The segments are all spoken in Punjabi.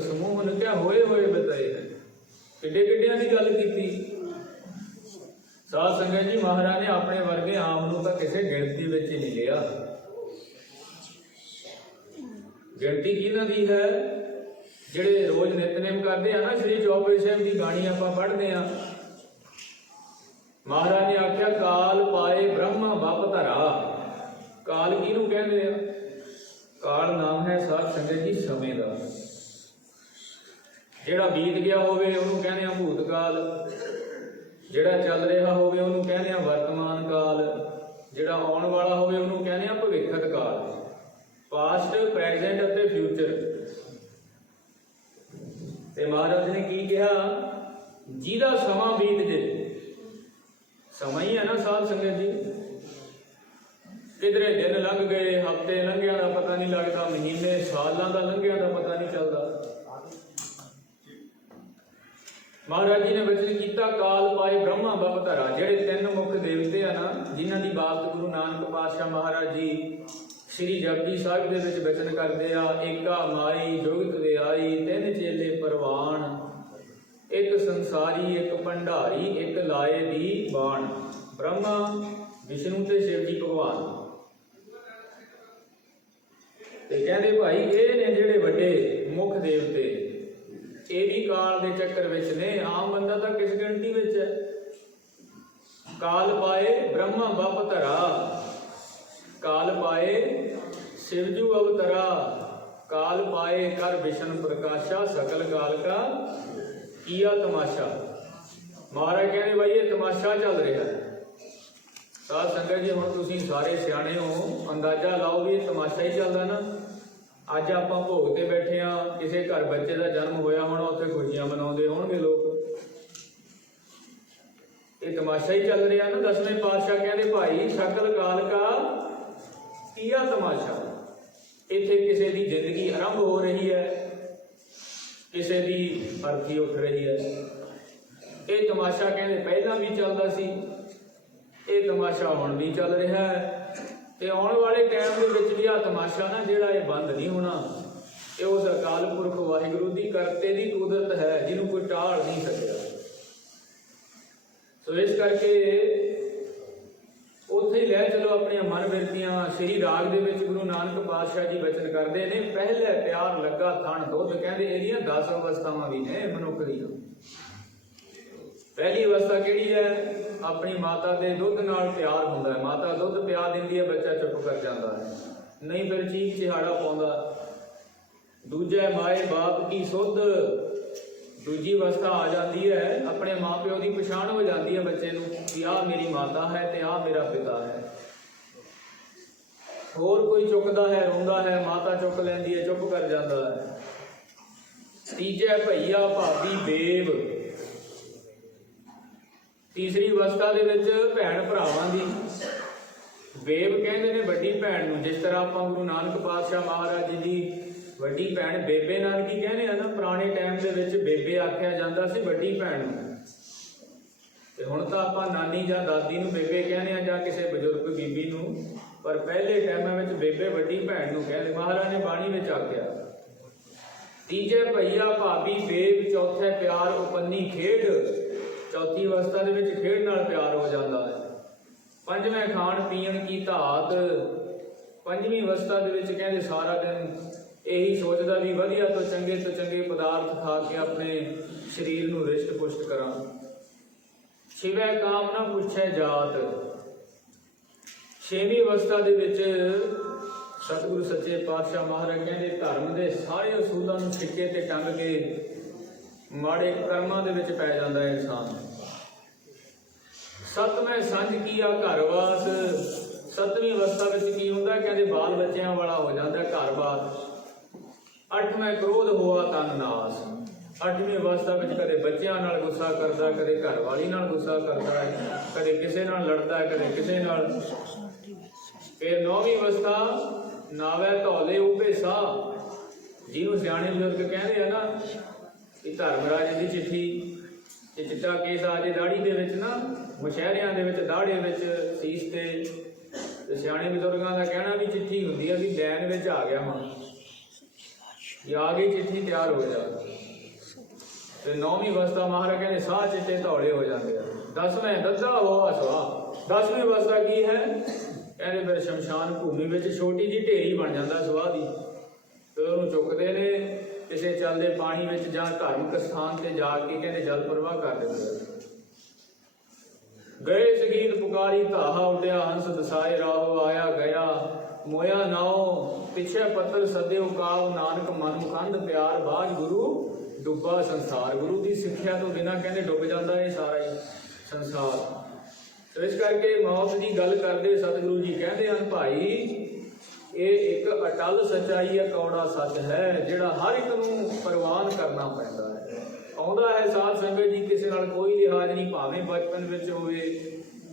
ਸਮੂਹ ਨੇ ਕਿਹਾ ਹੋਏ ਹੋਏ ਬਤਾਏ ਹੈ। ਕਿੱਡੇ ਕਿੱਡਿਆਂ ਦੀ ਗੱਲ ਕੀਤੀ। ਸਾਧ ਸੰਗਤ ਜੀ ਮਹਾਰਾਜ ਨੇ ਆਪਣੇ ਵਰਗੇ ਆਮ ਨੂੰ ਤਾਂ ਕਿਸੇ ਗਿਣਤੀ ਵਿੱਚ ਨਹੀਂ ਲਿਆ। ਗਿਣਤੀ ਕਿਹਨਾਂ ਦੀ ਹੈ? ਜਿਹੜੇ ਰੋਜ਼ ਨਿਤਨੇਮ ਕਰਦੇ ਆ ਨਾ, ਸ੍ਰੀ ਚੌਪਈ ਸਾਹਿਬ ਦੀ ਬਾਣੀ ਆਪਾਂ ਪੜ੍ਹਦੇ ਆ ਮਹਾਰਾਜ ਨੇ ਆਖਿਆ, ਕਾਲ ਪਾਏ ਬ੍ਰਹਮਾ ਬੱਪ ਧਰਾ। ਕਾਲ ਕਿਹਨੂੰ ਕਹਿੰਦੇ ਆ? ਕਾਲ ਨਾਮ ਹੈ ਸਾਧ ਸੰਗਤ ਜੀ ਸਮੇਂ ਦਾ। ਜਿਹੜਾ ਬੀਤ ਗਿਆ ਹੋਵੇ ਉਹਨੂੰ ਕਹਿੰਦੇ ਆ ਭੂਤਕਾਲ। ਜਿਹੜਾ ਚੱਲ ਰਿਹਾ ਹੋਵੇ ਉਹਨੂੰ ਕਹਿੰਦੇ ਆ ਵਰਤਮਾਨ ਕਾਲ। ਜਿਹੜਾ ਆਉਣ ਵਾਲਾ ਹੋਵੇ ਉਹਨੂੰ ਕਹਿੰਦੇ ਆ ਭਵਿੱਖਤ ਕਾਲ। ਪਾਸਟ ਪ੍ਰੈਜ਼ੈਂਟ ਅਤੇ ਫਿਊਚਰ ਤੇ ਮਹਾਰਾਜ ਨੇ ਕੀ ਕਿਹਾ? ਜਿਹਦਾ ਸਮਾਂ ਬੀਤ ਜੇ। ਸਮਾਂ ਹੀ ਹੈ ਨਾ ਸਾਧ ਸੰਗਤ ਜੀ। ਕਿਧਰੇ ਦਿਨ ਲੰਘ ਗਏ, ਹਫ਼ਤੇ ਲੰਘਿਆ ਦਾ ਪਤਾ ਨਹੀਂ ਲੱਗਦਾ, ਮਹੀਨੇ, ਸਾਲਾਂ ਦਾ ਲੰਘਿਆ ਦਾ ਪਤਾ ਨਹੀਂ ਚੱਲਦਾ। ਮਹਾਰਾਜ ਜੀ ਨੇ ਵਚਨ ਕੀਤਾ, ਕਾਲ ਪਾਏ ਬ੍ਰਹਮਾ ਬਪਤਰਾ ਜਿਹੜੇ ਤਿੰਨ ਮੁੱਖ ਦੇਵਤੇ ਹਨ ਜਿਨ੍ਹਾਂ ਦੀ ਬਾਤ ਗੁਰੂ ਨਾਨਕ ਪਾਤਸ਼ਾਹ ਮਹਾਰਾਜ ਜੀ ਸ੍ਰੀ ਜਪਜੀ ਸਾਹਿਬ ਦੇ ਵਿੱਚ ਵਚਨ ਕਰਦੇ ਆ, ਏਕਾ ਮਾਈ ਜੁਗਤ ਵਿਆਈ ਤਿੰਨ ਚੇਲੇ ਪਰਵਾਨ। ਇੱਕ ਸੰਸਾਰੀ, ਇੱਕ ਭੰਡਾਰੀ, ਇੱਕ ਲਾਏ ਦੀ ਬਾਣ। ਬ੍ਰਹਮਾ, ਵਿਸ਼ਨੂੰ ਤੇ ਸ਼ਿਵ ਜੀ ਭਗਵਾਨ। ਤੇ ਕਹਿੰਦੇ ਭਾਈ, ਇਹ ਨੇ ਜਿਹੜੇ ਵੱਡੇ ਮੁੱਖ ਦੇਵਤੇ ਇਹ ਵੀ ਕਾਲ ਦੇ ਚੱਕਰ ਵਿੱਚ ਨੇ। ਆਮ ਬੰਦਾ ਤਾਂ ਕਿਸ ਗਿਣਤੀ ਵਿੱਚ ਹੈ? ਕਾਲ ਪਾਏ ਬ੍ਰਹਮਾ ਬੱਪ ਧਰਾ ਕਾਲ ਪਾਏ ਸਿਵਜੂ ਅਵਤਰਾ। ਕਾਲ ਪਾਏ ਕਰ ਵਿਸ਼ਨ ਪ੍ਰਕਾਸ਼ਾ, ਸਕਲ ਕਾਲ ਕਾ ਕੀਆ ਤਮਾਸ਼ਾ। ਮਹਾਰਾਜ ਕਹਿੰਦੇ ਭਾਈ ਇਹ ਤਮਾਸ਼ਾ ਚੱਲ ਰਿਹਾ ਹੈ। ਸਾਧ ਸੰਗਤ ਜੀ, ਹੁਣ ਤੁਸੀਂ ਸਾਰੇ ਸਿਆਣੇ ਹੋ। ਅੰਦਾਜ਼ਾ ਲਾਓ ਵੀ ਇਹ ਤਮਾਸ਼ਾ ਹੀ ਚੱਲਦਾ ਨਾ। ਅੱਜ ਆਪਾਂ ਭੋਗ ਤੇ ਬੈਠੇ ਆ ਕਿਸੇ ਘਰ ਬੱਚੇ ਦਾ ਜਨਮ ਹੋਇਆ ਹੋਣਾ, ਉੱਥੇ ਖੁਸ਼ੀਆਂ ਮਨਾਉਂਦੇ ਹੋਣਗੇ ਲੋਕ। ਇਹ ਤਮਾਸ਼ਾ ਹੀ ਚੱਲ ਰਿਹਾ ਨਾ, ਦਸਵੇਂ ਪਾਤਸ਼ਾਹ ਕਹਿੰਦੇ ਭਾਈ ਸ਼ਕਲ ਕਾਲ ਕਾ ਕੀਆ ਤਮਾਸ਼ਾ। ਇੱਥੇ ਕਿਸੇ ਦੀ ਜ਼ਿੰਦਗੀ ਆਰੰਭ ਹੋ ਰਹੀ ਹੈ, ਕਿਸੇ ਦੀ ਅਰਥੀ ਉੱਠ ਰਹੀ ਹੈ। ਇਹ ਤਮਾਸ਼ਾ ਕਹਿੰਦੇ ਪਹਿਲਾਂ ਵੀ ਚੱਲਦਾ ਸੀ, ਇਹ ਤਮਾਸ਼ਾ ਹੁਣ ਵੀ ਚੱਲ ਰਿਹਾ ਹੈ। ਤੇ ਆਉਣ ਵਾਲੇ ਟਾਈਮ ਦੇ ਵਿੱਚ ਵੀ ਆ ਤਮਾਸ਼ਾ ਨਾ ਜਿਹੜਾ ਇਹ ਬੰਦ ਨਹੀਂ ਹੋਣਾ, ਇਹ ਉਸ ਅਕਾਲ ਪੁਰਖ ਵਾਹਿਗੁਰੂ ਦੀ ਕਰਤੇ ਦੀ ਕੁਦਰਤ ਹੈ, ਜਿਹਨੂੰ ਕੋਈ ਟਾਲ ਨਹੀਂ ਸਕਿਆ। ਸੋ ਇਸ ਕਰਕੇ ਉੱਥੇ ਹੀ ਲੈ ਚਲੋ ਆਪਣੀਆਂ ਮਨ ਬਿਰਤੀਆਂ ਸ੍ਰੀ ਰਾਗ ਦੇ ਵਿੱਚ ਗੁਰੂ ਨਾਨਕ ਪਾਤਸ਼ਾਹ ਜੀ ਬਚਨ ਕਰਦੇ ਨੇ, ਪਹਿਲੇ ਪਿਆਰ ਲੱਗਾ, ਥਣ ਦੁੱਧ, ਕਹਿੰਦੇ ਇਹਦੀਆਂ 10 ਅਵਸਥਾਵਾਂ ਵੀ ਨੇ ਮਨੁੱਖ ਦੀਆਂ। ਪਹਿਲੀ ਅਵਸਥਾ ਕਿਹੜੀ ਹੈ? ਆਪਣੀ ਮਾਤਾ ਦੇ ਦੁੱਧ ਨਾਲ ਪਿਆਰ ਹੁੰਦਾ ਹੈ। ਮਾਤਾ ਦੁੱਧ ਪਿਆ ਦਿੰਦੀ ਹੈ, ਬੱਚਾ ਚੁੱਪ ਕਰ ਜਾਂਦਾ ਹੈ। ਨਹੀਂ ਫਿਰ ਚੀਕ ਚਿਹਾੜਾ ਪਾਉਂਦਾ। ਦੂਜਾ ਮਾਏ ਬਾਪ ਕੀ ਸੁੱਧ? ਦੂਜੀ ਅਵਸਥਾ ਆ ਜਾਂਦੀ ਹੈ। ਆਪਣੇ ਮਾਪਿਓ ਦੀ ਪਛਾਣ ਹੋ ਜਾਂਦੀ ਹੈ ਬੱਚੇ ਨੂੰ ਕਿ ਆਹ ਮੇਰੀ ਮਾਤਾ ਹੈ ਤੇ ਆਹ ਮੇਰਾ ਪਿਤਾ ਹੈ। ਹੋਰ ਕੋਈ ਚੁੱਕਦਾ ਹੈ, ਰੋਂਦਾ ਹੈ, ਮਾਤਾ ਚੁੱਕ ਲੈਂਦੀ ਹੈ, ਚੁੱਪ ਕਰ ਜਾਂਦਾ ਹੈ। ਤੀਜਾ ਭਈਆ ਭਾਬੀ ਬੇਬ ਤੀਸਰੀ ਅਵਸਥਾ ਦੇ ਵਿੱਚ ਭੈਣ ਭਰਾਵਾਂ ਦੀ। ਬੇਬ ਕਹਿੰਦੇ ਨੇ ਵੱਡੀ ਭੈਣ ਨੂੰ, ਜਿਸ ਤਰ੍ਹਾਂ ਆਪਾਂ ਗੁਰੂ ਨਾਨਕ ਪਾਤਸ਼ਾਹ ਮਹਾਰਾਜ ਜੀ ਦੀ ਵੱਡੀ ਭੈਣ ਬੇਬੇ ਨਾਨਕੀ ਕਹਿੰਦੇ ਆ ਨਾ, ਪੁਰਾਣੇ ਟਾਈਮ ਦੇ ਵਿੱਚ ਬੇਬੇ ਆਖਿਆ ਜਾਂਦਾ ਸੀ ਵੱਡੀ ਭੈਣ ਨੂੰ। ਤੇ ਹੁਣ ਤਾਂ ਆਪਾਂ ਨਾਨੀ ਜਾਂ ਦਾਦੀ ਨੂੰ ਬੇਬੇ ਕਹਿੰਦੇ ਆ ਜਾਂ ਕਿਸੇ ਬਜ਼ੁਰਗ ਬੀਬੀ ਨੂੰ, ਪਰ ਪਹਿਲੇ ਟਾਈਮਾਂ ਵਿੱਚ ਬੇਬੇ ਵੱਡੀ ਭੈਣ ਨੂੰ ਕਹਿੰਦੇ, ਮਹਾਰਾਜ ਨੇ ਬਾਣੀ ਵਿੱਚ ਆਖਿਆ, ਤੀਜੇ ਭਈਆ ਭਾਬੀ ਬੇਬ ਚੌਥੇ ਪਿਆਰ, ਉਪੰਨੀ ਖੇਡ ਚੌਥੀ ਅਵਸਥਾ ਦੇ ਵਿੱਚ ਖੇਡ ਨਾਲ ਪਿਆਰ ਹੋ ਜਾਂਦਾ ਹੈ। ਪੰਜਵੇਂ ਖਾਣ ਪੀਣ ਕੀ ਧਾਤ। ਪੰਜਵੀਂ ਅਵਸਥਾ ਦੇ ਵਿੱਚ ਕਹਿੰਦੇ ਸਾਰਾ ਦਿਨ ਇਹੀ ਸੋਚਦਾ ਵੀ ਵਧੀਆ ਤੋਂ ਚੰਗੇ ਤੋਂ ਚੰਗੇ ਪਦਾਰਥ ਖਾ ਕੇ ਆਪਣੇ ਸਰੀਰ ਨੂੰ ਰਿਸ਼ਟ ਪੁਸ਼ਟ ਕਰਾਂ। ਛੇਵੇਂ ਕਾਮ ਨਾ ਪੁੱਛੇ ਜਾਤ। ਛੇਵੀਂ ਅਵਸਥਾ ਦੇ ਵਿੱਚ ਸਤਿਗੁਰੂ ਸੱਚੇ ਪਾਤਸ਼ਾਹ ਮਹਾਰਾਜ ਕਹਿੰਦੇ ਧਰਮ ਦੇ ਸਾਰੇ ਅਸੂਲਾਂ ਨੂੰ ਸਿੱਕੇ ਤੇ ਟੰਗ ਕੇ ਮਾੜੇ ਕਰਮਾਂ ਦੇ ਵਿੱਚ ਪੈ ਜਾਂਦਾ ਹੈ ਇਨਸਾਨ। ਸਤਵੇਂ ਸੰਜ ਕੀਆ ਘਰਵਾਸ ਸਤਵੀਂ ਅਵਸਥਾ ਵਿੱਚ ਕੀ ਹੁੰਦਾ? ਕਹਿੰਦੇ ਬਾਲ ਬੱਚਿਆਂ ਵਾਲਾ ਹੋ ਜਾਂਦਾ ਘਰ-ਬਾਰ ਅੱਠਵੇਂ ਕ੍ਰੋਧ ਹੋਆ ਤਨ ਨਾਸ। ਅੱਠਵੀਂ ਅਵਸਥਾ ਵਿੱਚ ਕਦੇ ਬੱਚਿਆਂ ਨਾਲ ਗੁੱਸਾ ਕਰਦਾ, ਕਦੇ ਘਰ ਵਾਲੀ ਨਾਲ ਗੁੱਸਾ ਕਰਦਾ ਹੈ ਕਦੇ ਕਿਸੇ ਨਾਲ ਲੜਦਾ ਹੈ ਕਦੇ ਕਿਸੇ ਨਾਲ। ਫਿਰ ਨੌਵੀਂ ਅਵਸਥਾ, ਨਾਵੇ ਧੌਲੇ ਉਪੇ ਸਾਹ। ਜਿਹਨੂੰ ਸਿਆਣੇ ਬਜ਼ੁਰਗ ਕਹਿੰਦੇ ਆ ਨਾ ਕਿ ਧਰਮਰਾਜ ਦੀ ਚਿੱਠੀ, ਇਹ ਚਿੱਟਾ ਕੇਸ ਆ ਜੇ ਦਾੜੀ ਦੇ ਵਿੱਚ ਨਾ, ਮਸ਼ਹਿਰਿਆਂ ਦੇ ਵਿੱਚ ਦਾੜੇ ਵਿੱਚ, ਸੀਸ ਤੇ ਤੇ ਸਿਆਣੇ ਬਜ਼ੁਰਗਾਂ ਦਾ ਕਹਿਣਾ ਵੀ ਚਿੱਠੀ ਹੁੰਦੀ ਆ ਵੀ ਲੈਣ ਵਿੱਚ ਆ ਗਿਆ ਹੁਣ। ਕਿ ਆ ਗਈ ਚਿੱਠੀ, ਤਿਆਰ ਹੋ ਜਾ। ਤੇ ਨੌਵੀਂ ਅਵਸਥਾ ਮਹਾਰਾਜ ਕਹਿੰਦੇ, ਸਾਹ ਚਿੱਟੇ ਧੌਲੇ ਹੋ ਜਾਂਦੇ ਆ। ਦਸਵੇਂ, ਦੱਦਾ ਹੋਆ ਸਵਾ ਦਸਵੀਂ ਅਵਸਥਾ ਕੀ ਹੈ? ਕਹਿੰਦੇ ਫਿਰ ਸ਼ਮਸ਼ਾਨ ਭੂਮੀ ਵਿੱਚ ਛੋਟੀ ਜੀ ਢੇਰੀ ਬਣ ਜਾਂਦਾ ਸਵਾਹ ਦੀ। ਤੇ ਉਹਨੂੰ ਚੁੱਕਦੇ ਨੇ। ਕਿਸੇ ਚੱਲਦੇ ਪਾਣੀ ਵਿੱਚ ਜਾਂ ਧਾਰਮਿਕ ਸਥਾਨ ਤੇ ਜਾ ਕੇ ਕਹਿੰਦੇ ਜਲ ਪ੍ਰਵਾਹ ਕਰ ਦਿੰਦੇ ਗਏ ਸਗੀਤ ਪੁਕਾਰੀ ਧਾਹਾ ਉੱਡਿਆ, ਹੰਸ ਦਸਾਏ, ਰਾਹੋ ਆਇਆ, ਗਿਆ। ਮੋਇਆ ਨਾਉ, ਪਿਛੇ ਪੱਤਰ ਸਦਿਓ ਕਾਵ ਨਾਨਕ ਮਨ ਮੁਕੰਦ ਪਿਆਰ ਬਾਜ ਗੁਰੂ, ਡੁੱਬਾ ਸੰਸਾਰ। ਗੁਰੂ ਦੀ ਸਿੱਖਿਆ ਤੋਂ ਬਿਨਾਂ ਕਹਿੰਦੇ ਡੁੱਬ ਜਾਂਦਾ ਇਹ ਸਾਰਾ ਹੀ ਸੰਸਾਰ। ਇਸ ਕਰਕੇ ਮੌਤ ਦੀ ਗੱਲ ਕਰਦੇ ਸਤਿਗੁਰੂ ਜੀ ਕਹਿੰਦੇ ਹਨ, ਭਾਈ ਇਹ ਇੱਕ ਅਟਲ ਸਚਾਈ ਹੈ ਕੌੜਾ ਸੱਚ ਹੈ, ਜਿਹੜਾ ਹਰ ਇੱਕ ਨੂੰ ਪ੍ਰਵਾਨ ਕਰਨਾ ਪੈਂਦਾ ਹੈ। ਆਉਂਦਾ ਹੈ ਸਾਧ ਸੰਗਤ ਜੀ, ਕਿਸੇ ਨਾਲ ਕੋਈ ਲਿਹਾਜ਼ ਨਹੀਂ, ਭਾਵੇਂ ਬਚਪਨ ਵਿੱਚ ਹੋਵੇ,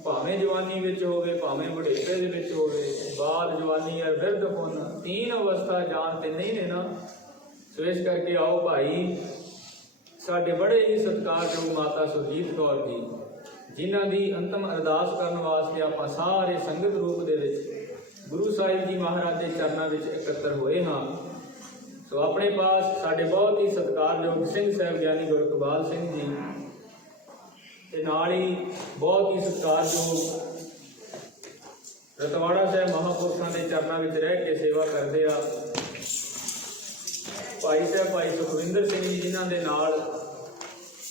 ਭਾਵੇਂ ਜਵਾਨੀ ਵਿੱਚ ਹੋਵੇ, ਭਾਵੇਂ ਬੁਢੇਪੇ ਦੇ ਵਿੱਚ ਹੋਵੇ, ਬਾਲ ਜਵਾਨੀ ਜਾਂ ਵਿਰਧ ਹੋਣ ਤੀਨ ਅਵਸਥਾ ਜਾਣ ਤੇ ਨਹੀਂ ਨੇ ਨਾ ਸੋ ਇਸ ਕਰਕੇ ਆਓ ਭਾਈ, ਸਾਡੇ ਬੜੇ ਹੀ ਸਤਿਕਾਰਯੋਗ ਮਾਤਾ ਸੁਰਜੀਤ ਕੌਰ ਜੀ, ਜਿਨ੍ਹਾਂ ਦੀ ਅੰਤਮ ਅਰਦਾਸ ਕਰਨ ਵਾਸਤੇ ਆਪਾਂ ਸਾਰੇ ਸੰਗਤ ਰੂਪ ਜੀ ਮਹਾਰਾਜ ਦੇ ਚਰਨਾਂ ਵਿੱਚ ਇਕੱਤਰ ਹੋਏ ਹਾਂ। ਸੋ ਆਪਣੇ ਪਾਸ ਸਾਡੇ ਬਹੁਤ ਹੀ ਸਤਿਕਾਰਯੋਗ ਸਿੰਘ ਸਾਹਿਬ ਗਿਆਨੀ ਗੁਰੂ ਇਕਬਾਲ ਸਿੰਘ ਜੀ ਤੇ ਨਾਲ ਹੀ ਬਹੁਤ ਹੀ ਸਤਿਕਾਰਯੋਗ ਰਤਵਾੜਾ ਸਾਹਿਬ ਮਹਾਪੁਰਖਾਂ ਦੇ ਚਰਨਾਂ ਵਿੱਚ ਰਹਿ ਕੇ ਸੇਵਾ ਕਰਦੇ ਆ। ਭਾਈ ਸਾਹਿਬ, ਭਾਈ ਸੁਖਵਿੰਦਰ ਸਿੰਘ ਜੀ ਜਿਨ੍ਹਾਂ ਦੇ ਨਾਲ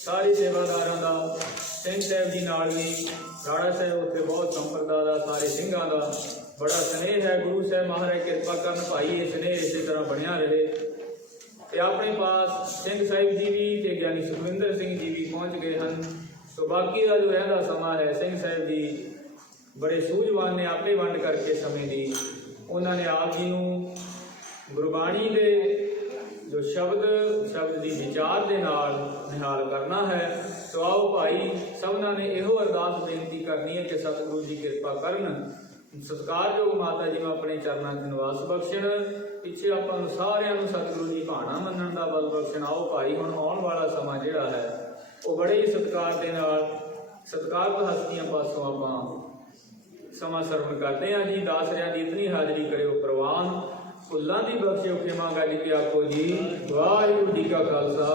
ਸਾਰੇ ਸੇਵਾਦਾਰਾਂ ਦਾ, ਸਿੰਘ ਸਾਹਿਬ ਜੀ ਨਾਲ ਵੀ ਰਾੜਾ ਸਾਹਿਬ ਉੱਥੇ ਬਹੁਤ ਸੰਪਰਦਾ ਦਾ, ਸਾਰੇ ਸਿੰਘਾਂ ਦਾ ਬੜਾ ਸਨੇਹ ਹੈ, ਗੁਰੂ ਸਾਹਿਬ ਮਹਾਰਾਜ ਕਿਰਪਾ ਕਰਨ ਭਾਈ ਇਹ ਸਨੇਹ ਇਸੇ ਤਰ੍ਹਾਂ ਬਣਿਆ ਰਹੇ। ਤੇ ਆਪਣੇ ਪਾਸ ਸਿੰਘ ਸਾਹਿਬ ਜੀ ਵੀ ਤੇ ਗਿਆਨੀ ਸੁਖਵਿੰਦਰ ਸਿੰਘ ਜੀ ਵੀ ਪਹੁੰਚ ਗਏ ਹਨ। ਸੋ ਬਾਕੀ ਦਾ ਜੋ ਰਹਿੰਦਾ ਸਮਾਂ ਹੈ, ਸਿੰਘ ਸਾਹਿਬ ਜੀ ਬੜੇ ਸੂਝਵਾਨ ਨੇ ਆਪੇ ਵੰਡ ਕਰਕੇ ਸਮੇਂ ਦੀ। ਉਹਨਾਂ ਨੇ ਆਪ ਜੀ ਨੂੰ ਗੁਰਬਾਣੀ ਦੇ ਜੋ ਸ਼ਬਦ ਸ਼ਬਦ ਦੀ ਵਿਚਾਰ ਦੇ ਨਾਲ ਨਿਹਾਲ ਕਰਨਾ ਹੈ। ਸੋ ਆਓ ਭਾਈ, ਸਭਨਾਂ ਨੇ ਇਹੋ ਅਰਦਾਸ ਬੇਨਤੀ ਕਰਨੀ ਹੈ ਕਿ ਸਤਿਗੁਰੂ ਜੀ ਕਿਰਪਾ ਕਰਨ। ਸਤਿਕਾਰਯੋਗ ਮਾਤਾ ਜੀ ਨੂੰ ਆਪਣੇ ਚਰਨਾਂ 'ਚ ਨਿਵਾਸ ਬਖਸ਼ਣ। ਪਿੱਛੇ ਆਪਾਂ ਨੂੰ ਸਾਰਿਆਂ ਨੂੰ ਸਤਿਗੁਰੂ ਦੀ ਭਾਣਾ ਮੰਨਣ ਦਾ ਬਲ ਬਖਸ਼ਣ। ਆਓ ਭਾਈ, ਹੁਣ ਆਉਣ ਵਾਲਾ ਸਮਾਂ ਜਿਹੜਾ ਹੈ, ਉਹ ਬੜੇ ਹੀ ਸਤਿਕਾਰ ਦੇ ਨਾਲ ਸਤਿਕਾਰਤ ਹਸਤੀਆਂ ਪਾਸੋਂ ਆਪਾਂ ਸਮਾਂ ਸਰਵਣ ਕਰਦੇ ਹਾਂ ਜੀ। ਦਾਸਰਿਆਂ ਦੀ ਇਤਨੀ ਹਾਜ਼ਰੀ ਕਰਿਓ ਪ੍ਰਵਾਨ। ਫੁੱਲਾਂ ਦੀ ਬਖਸ਼ਿਓ ਖਿਮਾ ਗਾਲੀ ਕੇ ਆਪੋ ਜੀ। ਵਾਹਿਗੁਰੂ ਜੀ ਕਾ ਖਾਲਸਾ,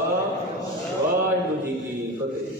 ਵਾਹਿਗੁਰੂ ਜੀ ਕੀ ਫਤਿਹ।